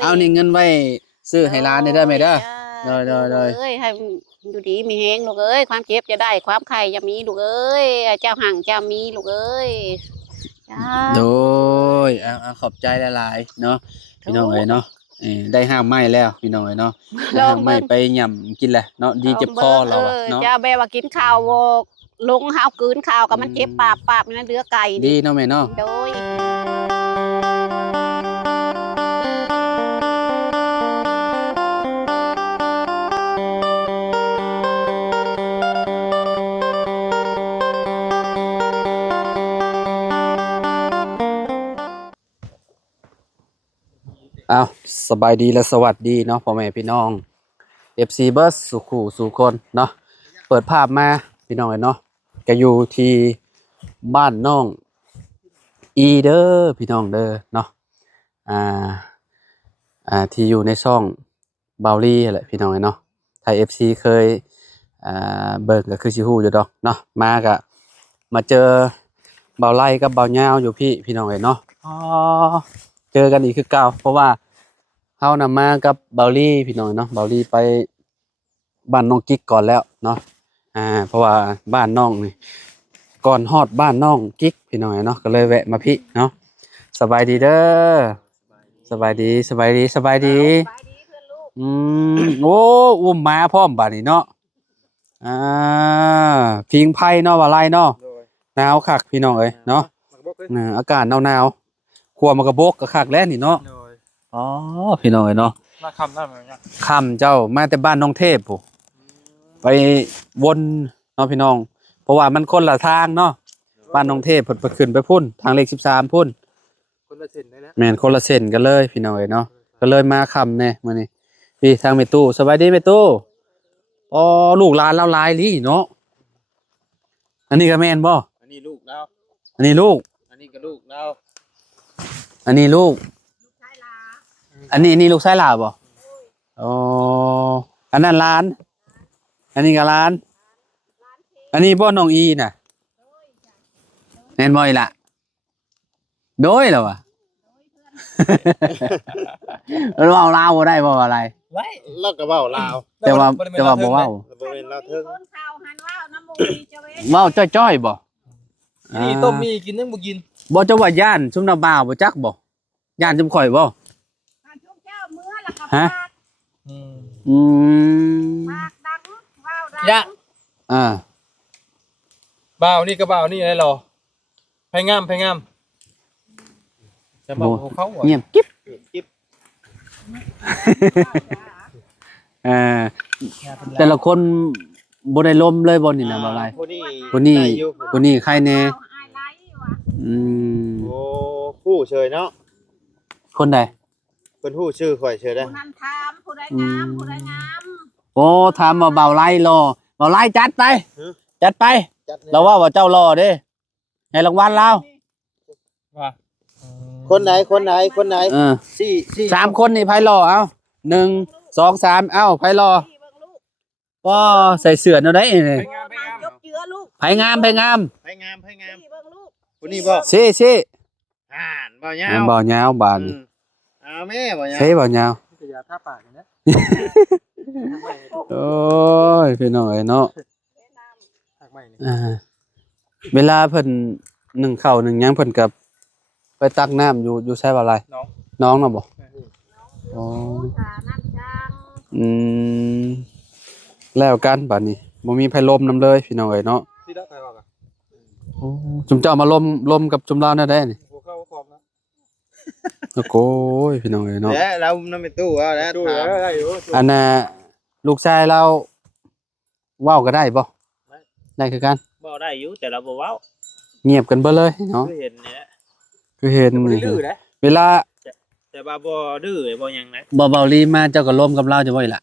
เอานี่เงินไว้ซื้อให้ร้านได้ไหมเด้อโดยเอ้ยให้อยู่ดีมีแฮงลูกเอ้ยความเจ็บจะได้ความไข่จะมีลูกเอ้ยเจ้าห่างจะมีลูกเอ้ยจ้า โดยเอาขอบใจหลายๆเนาะพี่น้องเอ้ยเนาะได้ห้ามไม้แล้วพี่น้องเอ้ยเนาะได้ห้ามไม้ไปย่ำกินแหละเนาะดีเจ็บคอเราอะเนาะจะแบบว่ากินข้าวลงห้าวกืนข้าวกับมันเจ็บปากนั่นเดือไก่ดีเนาะแม่เนาะโดยเอาสบายดีและสวัสดีเนาะพ่อแม่พี่น้อง FC เบิร์สสู่คู่สู่คนเนาะเปิดภาพมาพี่น้องเนาะก็อยู่ที่บ้านน้องอีเด้อพี่น้องเด้อเนาะที่อยู่ในช่องเบาลี่แหละพี่น้องเนาะไทย FC เคยเบิร์ก็คือชิฮู้อยู่ดอกเนาะมาก็มาเจอเบาไล่กับเบาเงาอยู่พี่น้องเนาะเจอกันอีกคือเก่าเพราะว่าเฮานำมากับเบาลี่พี่น้องเนาะเบาลี่ไปบ้านน้องกิ๊กก่อนแล้วเนาะเพราะว่าบ้านน้องนี่ก่อนฮอดบ้านน้องกิ๊กพี่น้องเนาะก็เลยแวะมาพี่เนาะสบายดีเด้อสบายดีโอ้อุ้มมาพร้อมบัดนี้เนาะพิงไพ่เนาะว่าไรเนาะหนาวคักพี่น้องเอ้ยเนาะอากาศหนาวครัวมันกระบกกระคักแล้วนี่เนาะอ๋อพี่น้องเอ้ยเนาะมาคำได้ไหมเนี่ยคำเจ้ามาแต่บ้านน้องเทพผู้ไปวนเนาะพี่น้องเพราะว่ามันคนละทางเนาะบ้านน้องเทพไปขึ้นไปพุ่นทางเลข13พุ่นคนละเส้นได้แล้วแม่นคนละเส้นกันเลยพี่น้องเอ้ยเนาะก็เลยมาคำแน่มื้อนี้พี่ทางแม่ตู้สบายดีแม่ตู้อ๋อลูกหลานเราหลายลี่เนาะอันนี้ก็แม่นบ่อันนี้ลูกแล้วอันนี้ลูกอันนี้ก็ลูกแล้วอันนี้ลูกอันนี้ลูกชายหลาบ่อ๋ออันนั้นหลานอันนี้ก็หลานอันนี้บ่น้องอีน่ะแม่นบ่อีล่ะโดยเหรอวะเราเอาลาวบ่ได้บ่อะไรไว้เลิกกับเบ้าลาวแต่ว่าบ่เว้าบริเวณลาวเทิงเว้าจ้อยๆบ่นี่ต้มมีกินยังบ่กินบ่จะว่าย่านซุมนาบ่าวบ่จักบ่ย่านซุมข่อยบ่ฮะยะอ่าบ่าวนี่ก็บ่าวนี่อะไรหรอไผงามจะบ่าวเขาเงียบกิ๊บแต่ละคนบ่ได้ล้มเลยบ่นี่นะบ่อะไรคนนี้ใครแน่โอ้ผู้เชยเนาะคนใดเพิ่นฮู้ชื่อข่อยเชยได้ผู้นั้นถามผู้ใดงามโอ้ถามว่าเบาไล่รอเบาไล่จัดไปเราว่าเจ้ารอเด้ให้รางวัลเราว่าคนไหน3คนนี่ไผรอเอ้า1 2 3เอ้าไผรอก็ใส่เสื้อเนาะได้นี่ไผงามคนนี้บ่ซิบ่ยาวบานแม่บ่ยาวเซ่บ่ยาวอย่าท่าปากนะโอ้ยพี่น้องเอ้ยเนาะเวลาเพิ่นนึ่งข้าวนึ่งหยังเพิ่นก็ไปตักน้ำอยู่ใช้ว่าอะไรน้องน่ะบ่อ๋อแล้วกันบัดนี้บ่มีไผลมนำเลยพี่น้องเอ้ยเนาะสิได้ไปว่ากันโอ้จุมเจ้ามาลมกับจุมลาวน่ะได้นี่บ่เข้าพร้อมนะโอ้ยพี่น้องเอ้ยเนาะแล้วนำไปตู้เอาแล้วตู้ได้อยู่อันน่ะลูกชายเราเว้าก็ได้บ่ได้คือกันบ่ได้อยู่แต่เราบ่เว้าเงียบกันเบิดเลยเนาะคือเห็นนี่แหละคือเห็นเวลาแต่ว่าบ่ดื้อบ่หยังนะบ่เบาลีมาเจ้าก็ล้มกับเราจะบ่อีหล่ะ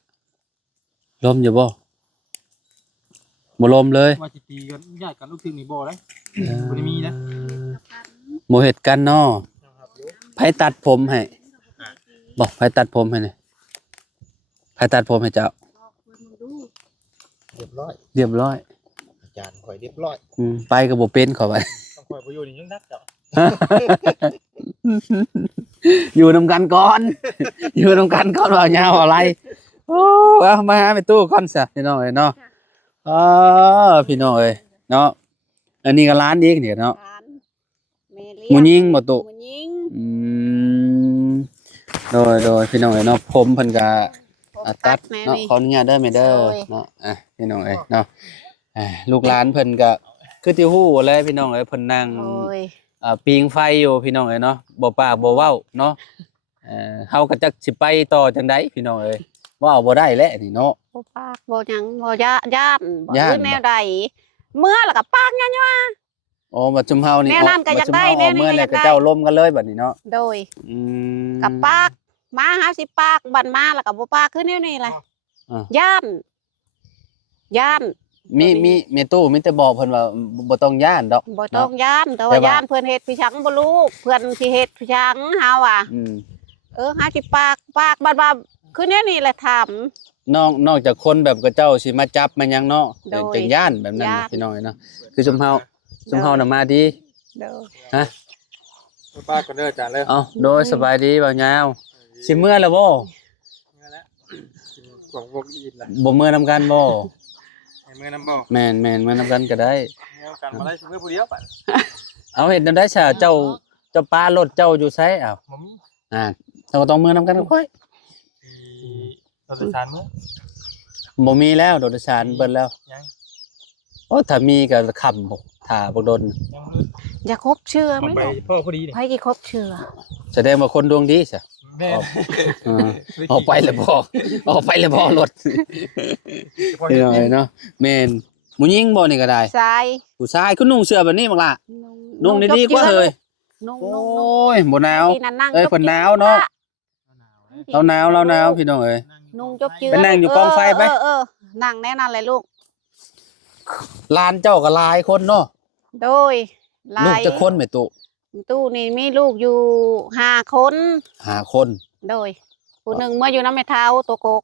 ล้มอยู่บ่ล้มเลยว่าสิตีกันญาติกันลูกถึงนี่บ่ได้บ่ได้มีนะบ่เฮ็ดกันเนาะไผตัดผมให้บ่ไผตัดผมให้นี่ไผตัดผมให้เจ้าเรียบร้อยอาจารย์ข่อยเรียบร้อยไปก็บ่เป็นขอไปต้องข่อยบ่อยู่นี่ยังนักเจ้า อยู่นำกันก่อน อยู่นำกันก่อนว่าเหงาอะไรโอ้เอามาหาไปตู้ก่อนซะพี่น้องเอ้ยเนาะอ๋อพี่น้องเอ้ยเนาะอันนี้ก็ร้านอีกเนี่ยเนาะ ร้านแม่เลี้ หมูยิงบ่ตุ หมูยิง อืมโดยพี่น้องเอ้ยเนาะผมเพิ่นก็ ผม ตัด แม่ เนาะ นี่ ขออนุญาตเด้อแม่เด้อ โดย เนาะพี่น้องเอ้ยเนาะลูกหลานเพิ่นก็คือที่ฮู้แหล้วพี่น้องเอ้ยเพิ่นนั่ง โอ้ย ปิงไฟอยู่พี่น้องเอ้ยเนาะบ่ปากบ่เว้าเนาะเฮาก็จักสิไปต่อจังไดพี่น้องเอ้ยเว้าบ่ได้แล้วนี่เนาะ บ่ปากบ่หยังบ่ย่านบ่ ย้าน คือแนวใดเมื่อแล้วก็ปากยัน อ๋อบัดจุมเฮานี่ แนวนั้นก็อยากได้ บัดจุมเฮ แนวนี้ เมื่อ ก็ แล้ อยาว ก ก็ ได้ เจ้าล้มกันเลยบัดนี้เนาะ โดย อืม กับปากมาหาสิปากบันมาแล้วก็บ่ปากคือแนวนี้แหละ อ่า ย่านย่าน มีตู้มีแต่บอกเพิ่นว่าบ่ต้องย้านดอก บ่ต้องย่านแต่ แต่ ว่า ว่า ย่านเพิ่นเฮ็ดพี่ชังบ่ลูกเพิ่นสิเฮ็ดพี่ชังเฮาอ่ะ อืม หาสิปากบัดว่าคือแนวนี้แหละถาม นอกจากคนแบบกับเจ้าสิมาจับมาหยังเนาะ โดย จังย้านแบบนั้น ย้า น่ะ น พี่น้องเอ้ยเนาะคือจุมเฮาน่ะมาดี เด้อ ฮะ ป้าก่อนเด้ออาจารย์เลย เอาโดยสบายดีบ่าวยาวสิเมื่อแล้วบ่ งั้นแหละกินของพวกอีดล่ะ บ่เมื่อนำกันบ่ ให้มือน้ำบ่ แม่นเมื่อนำกันก็ได้ เงี้ยกันมาได้มือผู้เดียวป่ะ เอาเฮ็ดนำได้ซะเจ้าป้ารถเจ้าอยู่ไสอ้าว ผม เจ้าก็ต้องเมื่อนำกันกับค่อย เราจะทานมื้อ บ่มีแล้วโดยสารเบิดแล้ว ยัง โอ้ถ้ามีก็ค่ำบ่ถ้าบ่โดน ยังมื้อ อย่าคบเชื่อ ต้ ไหม องไปพ่อพอดีนี่ ไผสิคบเชื่อ แสดงว่าคนดวงดีซะ แม่ เออออกไปแล้วบ่ออกไปแล้วบ่รถพี่น้องเอ้ยเนาะแม่นหมูยิงบ่นี่ก็ได้ ทราย ผู้ชายคือนุ่งเสื้อแบบนี้บักล่ะ นุ่งดีๆกว่าเฮ้ย นุ่ง โอ้ นุ่ง ยบ่หนาว ที่นั่นนั่ง เอ้ย จบ เพิ่นหนาวเนาะ เราหนาวพี่น้องเอ้ย นุ่งจบเจือ ไปนั่งอยู่กองไฟไป นั่งแน่นั่นเลยลูก ลานเจ้าก็หลายคนเนาะ โดยลา ลูก ย จะคนแม่ตุ ตู้นี่มีลูกอยู่5 คน 5คน โดยผู้หนึ่งเมื่ออยู่น้ำแม่เท้าตัวโกก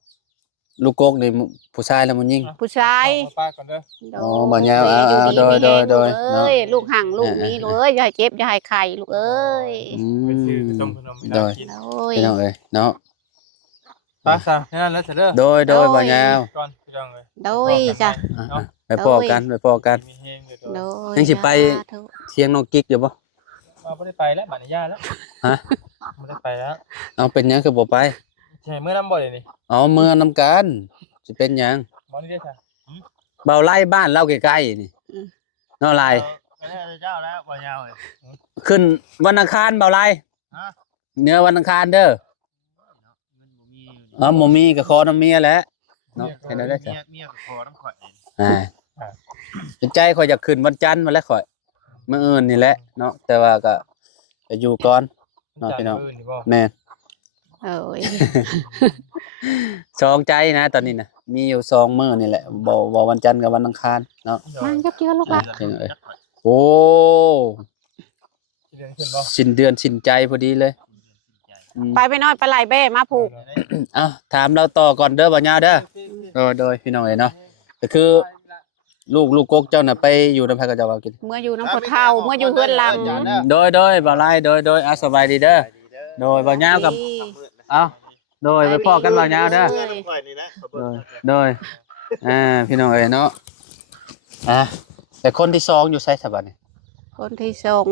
ลูกกกนี่ผู้ชายแล้วมันยิง ผู้ชาย ป้าก่อนเด้อ อ๋อบ่ยาว อยู่ โดย มีแรง โดย ลูกเอ้ย เนาะ ลูกห่างลูกนี้ลูกเอ้ยอย่าให้เจ็บอย่าให้ไข่ลูกเอ้ย อื ไปซื้อ ม ขนมไม่ โด ได้ ย กิน โดย พี่น้องเอ้ยเนาะ ป้าซะนั่นแล้วเสร็จเด้อ โดยบ่ยาว ก่อนพี่น้องเลย โดยจ้ะ อ่ะไปพอกันไปพอกัน มีเฮงเลย โด ตัวย ยังสิไป สาธุ เที่ยงน้องกิ๊กอยู่บ่ ไม่ได้ไปแล้วบัตรญาแล้ว ฮะ ไม่ได้ไปแล้ว เอาเป็นหยังคือบ่ไป ใช่เมื่อน้ำบ่อยนี่ เอาเมื่อนำกันสิเป็นหยัง บ่นี่ได้ใช่ เบาไล่บ้านเล่าใกล้ๆนี่เนาะลาย เจ้าแล้วบ่ยาวเลย ขึ้นวันอังคารเบาไล่ ฮะ เนื้อวันอังคารเด้อบ่มีก็ขอน้ำเมียแหล้วเนาะแค่นั้นได้จ้ะ เมียขอน้ำข่อย เป็นใจข่อยอยากขึ้นวันจันทร์มาแล้วข่อยมื้ออื่นนี่แหละเนาะแต่ว่าก็จะอยู่ก่อน เนาะพี่น้อง แม่น โอ้ย สองใจนะตอนนี้นะมีอยู่2มื้อนี่แหละบ่วันจันทร์กับวันอังคารเนาะ นั่งจับเจือลูกละ เห็นเอ้ยโอ้ เดือนขึ้นบ่ สิ้นเดือนสิ้นใจพอดีเลยอืม ไปน้อยไปไหลเบ้มาผูก เอ้าถามเราต่อก่อนเด้อบ่ยาวเด้อโดยพี่น้องเอ้ยเนาะก็คือลูกกกเจ้าน่ะไปอยู่นำไผก็เจ้าว่ากิน เมื่ออยู่น้ำพอเท่าเมื่ออยู่เฮือนหลัง โดยบ่ลายโดยสบายดีเด้อโดยบ่ยาวกับเอ้าโดยไปพ้อกันบ่ยาวเด้อโดยพี่น้องเอ้ยเนาะแต่คนที่2อยู่ไสซะบัดนี้ คนที่สอง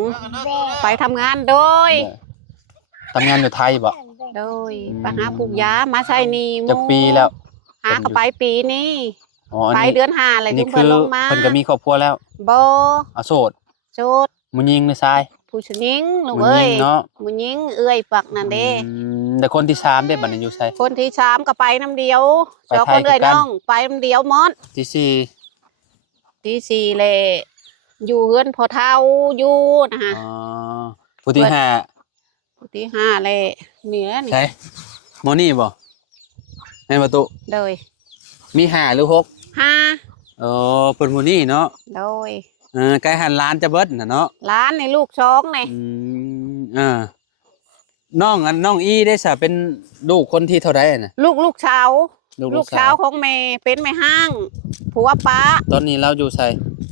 ไปทำงานโดย ทำงานอยู่ไทยบ่ โดยไปหาปลูกยามาใส่นี่หมู่ จักปีแล้ว หาก็ไปปีนี้ อ๋ออัน ไป นี้ เดือน5เลย นี่ เพิ่ คื น อ ลงมา เพิ่นก็มีครอบครัวแล้ว บ่ โสด โจด มุยิงในทราย ผู้ชนิงลูก มุ เอ้ ยิ ย งเนาะ ผู้หญิงเอื้อยปักนั่นเด้ แต่คนที่3ได้บัดนี้อยู่ไส คนที่3ก็ไปน้ำเดียว ไป สอง ไท ค ย นเอ้ย คือกัน น้องไปน้ำเดียวหมด ที่ ที่สี่เลยอยู่เฮือนพอเท่าอยู่นะฮะ 4อ๋อผู้ที่ เปิด ห้า ผู้ที่ห้าเลยเหนือนี่ ใช่โมนี่บ่แม่นประตู โดย มี5หรือ6 ห้า เออเพิ่นโมนี่เนาะ โดย ใกล้หันล้านจะเบิดน่ะเนาะ ร้านในลูกช้องนี่ น้องอีได้ซะเป็นลูกคนที่เท่าใดน่ะ ลูกเช้า ลู ลู ก ก สา เช้าว ของแม่เป็นแม่ห้างผัวป้า ตอนนี้เราอยู่ไส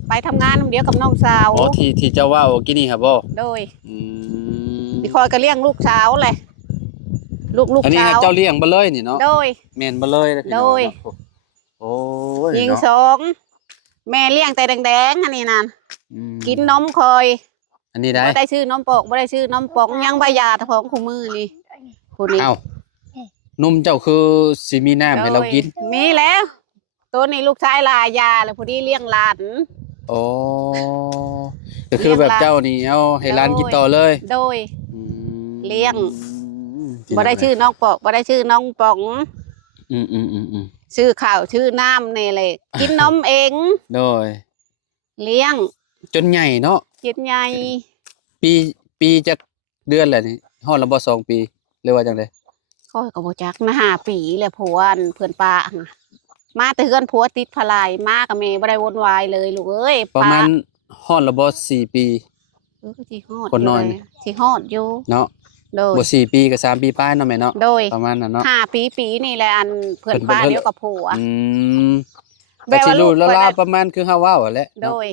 ไปทำงานน้ำเดียวกับน้องสาว อ๋อที่เจ้าว่าเมื่อกี้นี่ครับบ่ โดย อืม พี่คอยก็เลี้ยงลูกเช้าเลย ลูก อันนี้ สาว เจ้าเลี้ยงบ่เลยนี่เนาะ โดย แม่นบ่เลยนะพี่น้อง โดย เนาะโอ้ย ยิง เนาะ สองแม่เลี้ยงแต่แดงๆอันนี้นั่น อืม กินนมคอย อันนี้ได้ บ่ได้ชื่อนมปอกบ่ได้ชื่อนมปองยังใบยาทะพองคู่มือนี่ผู้นี้ เอ้านมเจ้าคือสิมีน้ำให้เรากิน โดยมีแล้ว ตัวนี้ลูกชายลายาแล้วผู้นี้เลี้ยงหลาน โอ้ก็คือแบบเจ้านี่เอาให้ร้านกินต่อเลย โดย อืม เลี้ยง พี่ บ่ได้ชื่อน้องปอกบ่ได้ชื่อน้องปอง อืม ชื่อข้าวชื่อน้ำนี่เลยกินนมเอง โดย เลี้ยง จนใหญ่เนาะ กินใหญ่ ปีจักเดือนแหละนี่ฮอดละบ่2 ปีหรือว่าจังได๋ ก็กบ่จักนะ5 ปีแล้วผัวอันเพื่อนป้าน่ะมาแต่เฮือนผัวติดพลายมากับแม่บ่ได้วนวายเลยลูกเอ้ย ประมาณฮอดละบ่4 ปี ก็สิฮอด คนน้อย เลสิฮอดอยู่ เนาะ โดย บ่4 ปีก็3 ปีป้ายเนาะแม่เนาะ โดย ประมาณนั้นเนาะ 5 ปีนี่แหละอันเพื่อนป้าเดียวกับผัว อืมก็สิรู้แล้วล่ะประมาณคือเฮาเว้าอะแหละ โด เนาะ ย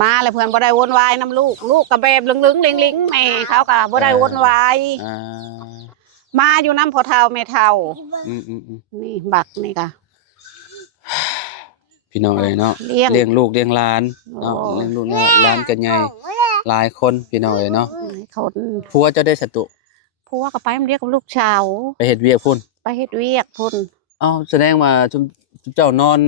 มาแล้วเพื่อนบ่ได้วนวายน้ำลูกลูกกับแบบลึงๆลิงๆแม่เขาก็บ่ได้วนวาย อ่า มาอยู่น้ำพอเท่าแม่เท่า อืม นี่บักนี่ก็ พี่น้องเอ้ยเนาะ เลี้ยง เลี้ยงลูกเลี้ยงหลานเนาะ โอ้ เลี้ยงลูกเลี้ยงหลานกันใหญ่หลายคนพี่น้องเอ้ยเนาะ เขา ผัวเจ้าได้สตุ ผัวก็ไปมันเรียกกับลูกชาว ไปเฮ็ดเวียกพุ่น ไปเฮ็ดเวียกพุ่น อ้าวแสดงว่าชุมเจ้านอน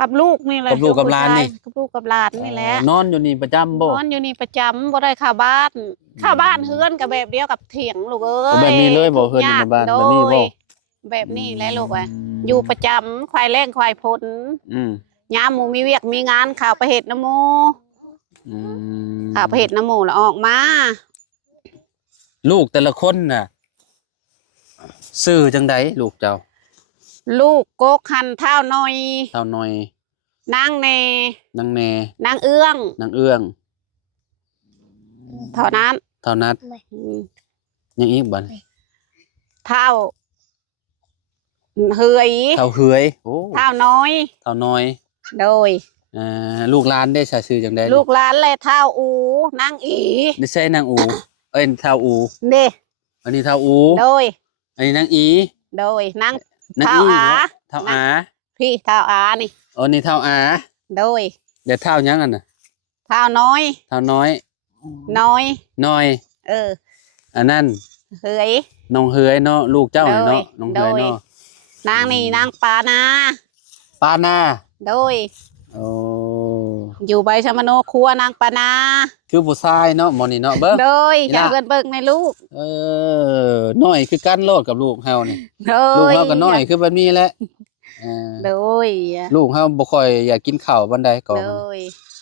กับลูกนี่แหละ กับลูกกับหลานนี่ กับลูกกับหลานนี่แหละ นอนอยู่นี่ประจำบ่ นอนอยู่นี่ประจำบ่ได้เข้าบ้านเข้าบ้านเฮือนกับแบบเดียวกับเถียงลูกเอ้ย แบบนี้เลยบ่เฮือนอยู่ในบ้าน โด แบบนี้บ่ ยแบบนี้แหละลูกอ่ะอยู่ประจำควายแรงควายพล อืม ยามหมูมีเวียกมีงานข่าวไปเฮ็ดน้ำหมู อืม ข่าวไปเฮ็ดน้ำหมูแล้วออกมา ลูกแต่ละคนน่ะชื่อจังไดลูกเจ้า ลูกโกกหันเท้าน้อย เท่าน้อย นางเน นางแน นางเอื้อง นางเอื้อง เท่านั้น เท่านัด อืม ยังอีกบ่ เท่าเฮือย เท่าเฮือยโอ้ เท่าน้อย เท่าน้อย โดย ลูกหลานได้ชาชื่อจังได ลูกหลานเลยเท่าอูนางอี ได้ใช่นางอูเอ้ยเท่าอู เด้ อันนี้เท่าอู โดย อันนี้นางอี โดยนาง นาง เท่า อี อา เนาะเท่าอา พี่เท่าอานี่ อันนี้เท่าอา โดย เดี๋ยวเท่ายังอันน่ะ เท่าน้อย เท่าน้อย น้อย น้อย เออ อันนั้น เฮือย น้องเฮือยเนาะลูกเจ้านี่เนาะ โดย น้องเฮือยเนาะ นางนี่นางปานา ปานา โดย โอ้ อยู่ใบชะมโนครัวนางปานา คือผู้ชายเนาะหมอนี่เนาะเบิ่ง โดย นี่ อย่า ล่ะ เบิ่งในลูก น้อยคือกันโลดกับลูกเฮานี่ โด ลูก ย เฮาก็น้อยคือบัดนี้แหละโดย ลูกเฮาบ่ค่อยอยากกินข้าวปานใดก็ โดย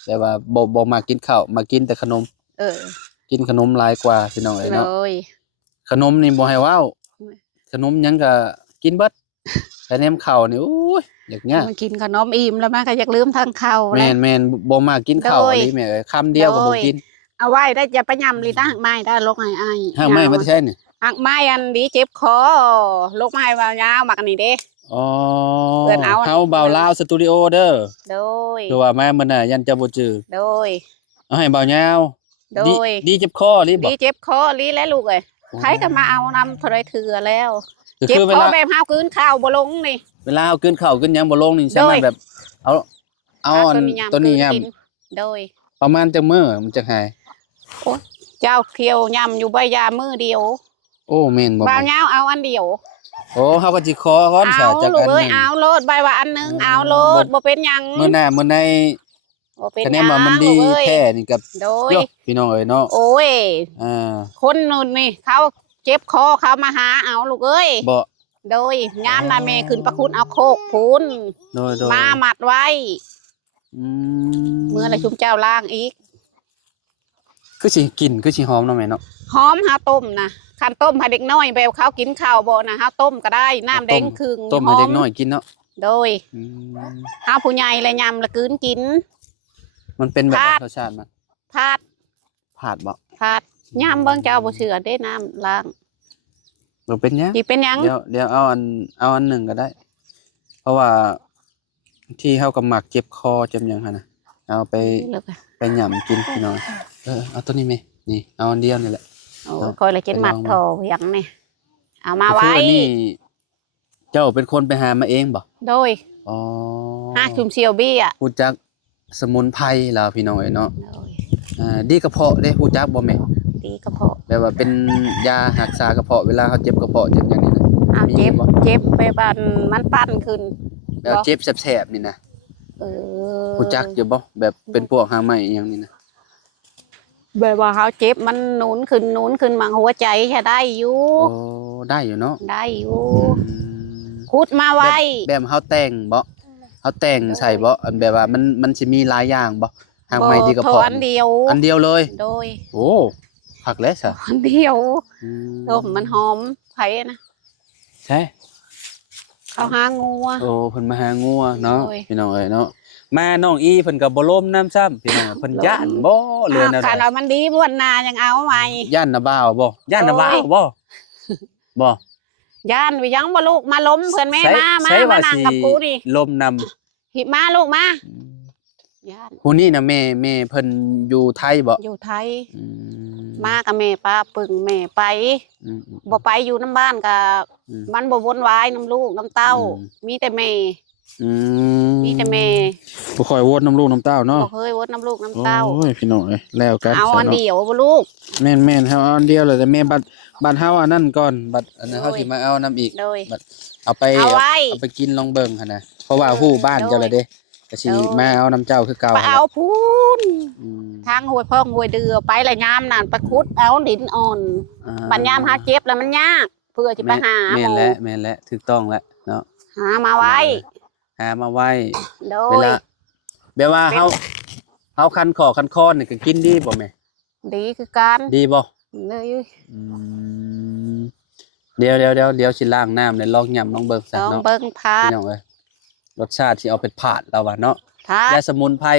แต่ว่าบ่มากินข้าวมากินแต่ขนม เออ กินขนมหลายกว่าพี่น้องเอ้ย โด เนาะ ย ขนมนี่บ่ให้เว้าขนมหยังก็กินเบิดแต่แนมข้าวนี่โอ้ยอยากยาก มันกินขนมอิ่มแล้วมันก็อยากลืมทางเข้า แม่ แล้ว นแม่นบ่มากินข้าว โดย อันนี้แม่เอ้ยคำเดียวก็บ่กิน เอาไว้ได้จะไปยำลีนะหักไม้ได้ลกให้อ้าย ห้างไม้มันใช่นี่ หักไม้อันดีเจ็บคอลกไม้ว่ายาวมักอันนี้เด้ อ๋อ เพิ่นเอา เฮาบ่าวลาวสตูดิโอเด้อ โดย คือว่ามามื้อน่ะยันจะบ่จื้อ โดย เอาให้บ่าวยาว โดย ดีเจ็บคอหรือบ่ ดีเจ็บคอลีแล้วลูกเอ้ยใครก็มาเอานำเท่าไรเถื่อแล้ว ก็ เจ็บ คือเว คอ ลา แบบห้าวคืนข้าวบ่ลงนี่ เวลาเอากินข้าวกินหยังบ่ลงนี่ใช่ไหม โดย แบบ เอาอันตัวนี้ยาม กิโดย ประมาณจังมื้อมันจะหาย เจ้าเคียวยำอยู่ใบยามือเดียว โอ้แม่นบ่ บ่าว แม่น ยาวเอาอันเดียว โอ้เฮาก็สิขอก่อนซะ เอา จัก ลู อั ก นห เอ้ย นึง เอาโลดใบว่าอันหนึงเอาโลด บ่ บ่เป็นหยัง มื้อหน้ามื้อใน บ่เป็น คะ ห แน ยั น ง ว่ามันดี ลูกเอ้ย แท้นี่กับ โดย โยพี่น้องเอ้ยเนาะ โอ้ย อ่า คนนู่นนี่เขาเจ็บคอเขามาหาเอาลูกเอ้ย บ่ โดยยามนาแม่ขึ้นประคุณเอาโคกพูน โดย มาหมัดไว้ อื เมื่อไรชุมเจ้าล่างอีก คือสิกินคือสิหอมเนาะแม่เนาะ หอมหาต้มนะคันต้มให้เด็กน้อยแบบเขากินข้าวบ่นะฮะต้มก็ได้น้ำแดงครึ่ง ต้มให้เด็กน้อยกินเนาะ โดย อืม เฮาผู้ใหญ่เลยยำละกืนกิน มันเป็นแบบ พาด รสชาติมัน พาด ผาดบ่ พาดยำเบิ่งเจ้าบ่เชื่อเด้น้ำล้าง บ่เป็นหยัง สิเป็นหยัง เดี๋ยวเอาอันหนึ่งก็ได้ เพราะว่าที่เฮากับหมักเจ็บคอจำหยังหั่นน่ะเอาไป แล้วก็ ไปหย่ำกินพี่น้องเอาตัวนี้ไหมนี่เอาอันเดียวนี่แหละ โอ้คอยละกินหมัดโถเพียงนี่เอามาไว้ คืออันนี้เจ้าเป็นคนไปหามาเองบ่ โดย อ๋อ 5 ชุมเซียวบี้อ่ะ ฮู้จักสมุนไพรแล้วพี่น้องเอ้ยเนาะ โดย ดีกระเพาะเด้ฮู้จักบ่แม่ ดีกระเพาะ แบบว่าเป็นยารักษากระเพาะเวลาเขาเจ็บกระเพาะเจ็บอย่างนี้นะ เอา มี เจ็บ บ่ เจ็บไปบ้านมันปั้นขึ้น แบบเจ็บแสบๆนี่นะ เออ ฮู้จักอยู่บ่แบบเป็นพวกหาไหมอหย่างนี้นะ แบบว่าเขาเจ็บมันหนุนขึ้นมาหัวใจแค่ได้อยู่ โอ้ได้อยู่เนาะ ได้อยู่ อืม ขุดมาไว้ แบบเฮาแต่งบ่เฮาแต่งใส่บ่อันแบบว่ามันสิมีหลายอย่างบ่หางไหมดีกระ โท เพาะ อันเดียว อันเดียวเลย โดย โอ้ผักแล้วซะ อันเดียว อืม ต้มมันหอมไผ่นะ ใช่ เขาหางัว โอ้เพิ่นมาหางัวเนาะ โอ้ย พี่น้องเอ้ยเนาะมาน้องอีเพิ่นก็บ่ล้มน้ำซ้ำพี่น้องเพิ่นย่านบ่เรือน อ้าวคัน อะไร เอามันดีม่วนนายังเอาใหม่ ย่านน่ะบ่าวบ่ย่านน่ะบ่าว โอ้ย บ่บ่ ย่านไปยังบ่ลูกมาล้มเพื่อนแม่มามา ใช้ มา ว่า นั่ง สิ กับกูนี่ ลมนำ หิมาลูกมาย่าน ผู้นี้น่ะแม่เพิ่นอยู่ไทยบ่ อยู่ไทย อืม มากับแม่ป้าปึงแม่ไป อืม บ่ไปอยู่น้ำบ้านกับ อืม มันบ่วนวายน้ำลูกน้ำเต้า อืม มีแต่แม่ อืม มีแต่แม่ บ่ค่อยโวดน้ำลูกน้ำเต้าเนาะ บ่เคยวนน้ำลูกน้ำเต้า โอ้ยพี่น้องเอ้ยแล้วกัน เอาอัน ซะเนาะ เดียวบ่ลูก แม่นๆเฮาเอาอันเดียวเลยแต่แม่บัดเฮาอันนั้นก่อนบัดอันนั้นเฮา โอ้ย สิมาเอาน้ำอีก โดย เอาไป เอาไว้ เอาไปกินลองเบิ่งหั่นน่ะเพราะว่าฮู้บ้านเจ้าละเด้ก็สิ โดย มาเอาน้ำเจ้าคือเก่า ไปเอาพูน อืม ทางห้วยพ่องห้วยเดือไปละยามนั่นไปขุดเอาดินอ่อน อ่า ปัญญามหาเจ็บแล้วมันยากเพื่อจะไปหา แม่ ห น มอ แล้วแม่นแล้วถูกต้องแล้วเนาะ หามาไว้ หามาไว้ โด เวย ลาแบบว่าเฮาคันคอคันคอนี่ก็กินดีบ่แม่ ดีคือการ ดีบ่ เลย อืมเดี๋ยวสิล้างน้ำแล้วลองยำลองเบิ่งซะ ลอง เนาะ เบิ่งพาด พี่น้องเอ้ยรสชาติสิเอาเป็นผาดแล้วว่ะเนาะ พาด ยาสมุนไพร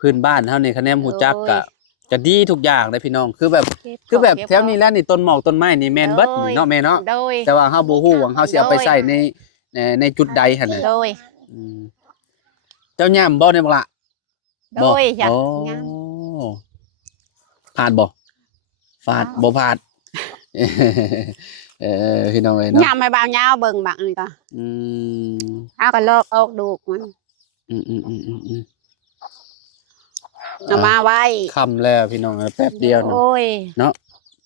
พื้นบ้านเฮานี่คะแนนฮู้จัก โอ้ ก็ ย จะดีทุกอย่างเลยพี่น้องคือแบบ เก็บ คือแบบ เก็ แถวนี้แล้วนี่ต้นหมอกต้นไม้นี่แม่นเบิด โดย นี่เนาะแม่เนาะ โดย แต่ว่าเฮาบ่ฮู้ว่าเฮาสิเอาไปใช้ในจุดใดหั่นน่ะ โดย อืมเจ้าย่ำบ่ได้บ่ล่ะ โดยอยาก โอ้ งาม ผ่านบ่ฟาดบ่ผ่าน พี่น้องเอ้ยเนาะ ยามให้บ่าวยาวเบิ่งบักนี่ก็ อืม เอาก็เลิกออกดูกมัน อืม เอามาไว้ ค่ำแล้วพี่น้องเอ้ยแป๊บเดียวนึง โอ้ย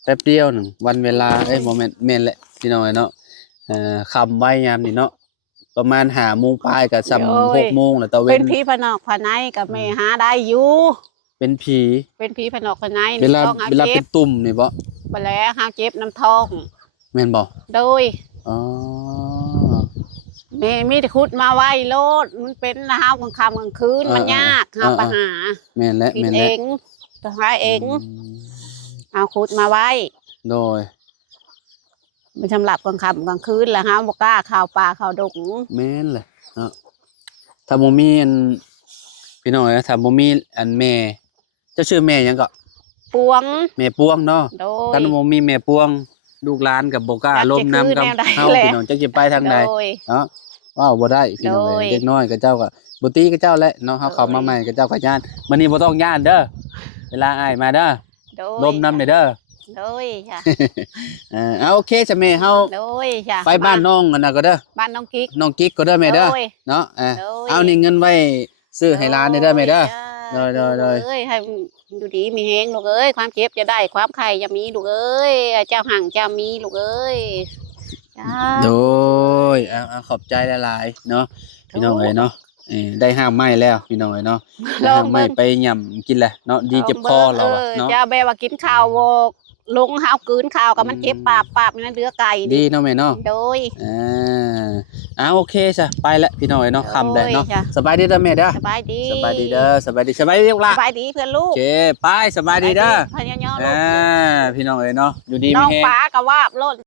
แป๊บเดียวหนึ่งวันเวลาบ่แม่นแม่นแหละพี่น้องเอ้ยเนาะค่ำไว้ยามนี่เนาะประมาณ5โมงปลายก็ซ้ำ6โมงแล้วตะเว้ เป็น นผีผนอกผนัยกับแม่หาได้อยู่ เป็นผี เป็นผีผนอกผนัย เวลา ต้องห เวลา เจ็ เป็ บ นตุ่มนี่บ่ ไปแล้วหาเจ็บน้ำท้อง แม่นบ่ โดย อ๋อ แม่มีแต่ขุดมาไว้โลดมันเป็นหาวกลางค่ำกลางคืนมันยากหาไปหา แม่นแล้ว กิน แม่น เอ แล้ว งจะหาเอง ม เอาขุดมาไว้ โดย มันสำหรับกลางค่ำกลางคืนแหละฮะบ่กล้าเข้าป่าเข้าดง แม่นเลยเนาะถ้าบ่มีอันพี่น้องเอ้ยถ้าบ่มีอันแม่เจ้าชื่อแม่หยังก็ ปวง แม่ปวงเนาะ โดย คันบ่มีแม่ปวงลูกหลานก็บ่กล้า จัก ล้มน้ำกับ สิคือแนวใด เฮา แหละ พี่น้องจักสิไปทางใด โดย เนาะว้าวบ่ได้พี่น้อง โด เอ้ ย ยเด็กน้อยก็เจ้าก็บ่ตีก็เจ้าแหละเนาะเฮาเข้ามาใหม่ก็เจ้าก็ย่านมื้อนี้บ่ต้องย่านเด้อเวลาอ้ายมาเด้อ โดย ล้มน้ำเด้อ โดยจ้ะ เอาโอเคจ้ะแม่เฮา โดยจ้ะ ไปบ้านน้องอันน่ะก็เด้อ บ้านน้องกิ๊ก น้องกิ๊กก็เด้อแม่เด้อ โดย เนาะ โดย เอานี่เงินไว้ซื้อให้ร้านได้เด้อแม่เด้อ โดย เอ้ยให้อยู่ดีมีแฮงลูกเอ้ยความเจ็บจะได้ความไข้จะมีลูกเอ้ยเจ้าหั่งจะมีลูกเอ้ยจ้า โดยเอาขอบใจหลายๆเนาะพี่น้องเอ้ยเนาะได้ห้ามไม้แล้วพี่น้องเอ้ยเนาะได้ห้ามไม้ไปหย่ำกินแหละเนาะดีเจ็บคอเราอะเนาะ จะแบบว่ากินข้าวโวกลงหาวกลืนข้าวกับมันเจ็บปากมันเดือไก่ ดีเนาะแม่เนาะ โดย โอเคจ้ะไปละพี่น้องเอ้ยเนาะค่ำแล้วเนาะ โอ้ยจ้ะ สบายดีเด้อแม่เด้อ สบายดี สบายดีเด้อสบายดีลูกห ส ล่ะ บายดีเพื่อนลู โอก เคไปสบายดีเด้อ พญายอลูก พี่น้องเอ้ยเนาะอยู่ดี น้ มี อง แฮง ป้าก็ว่าบโลด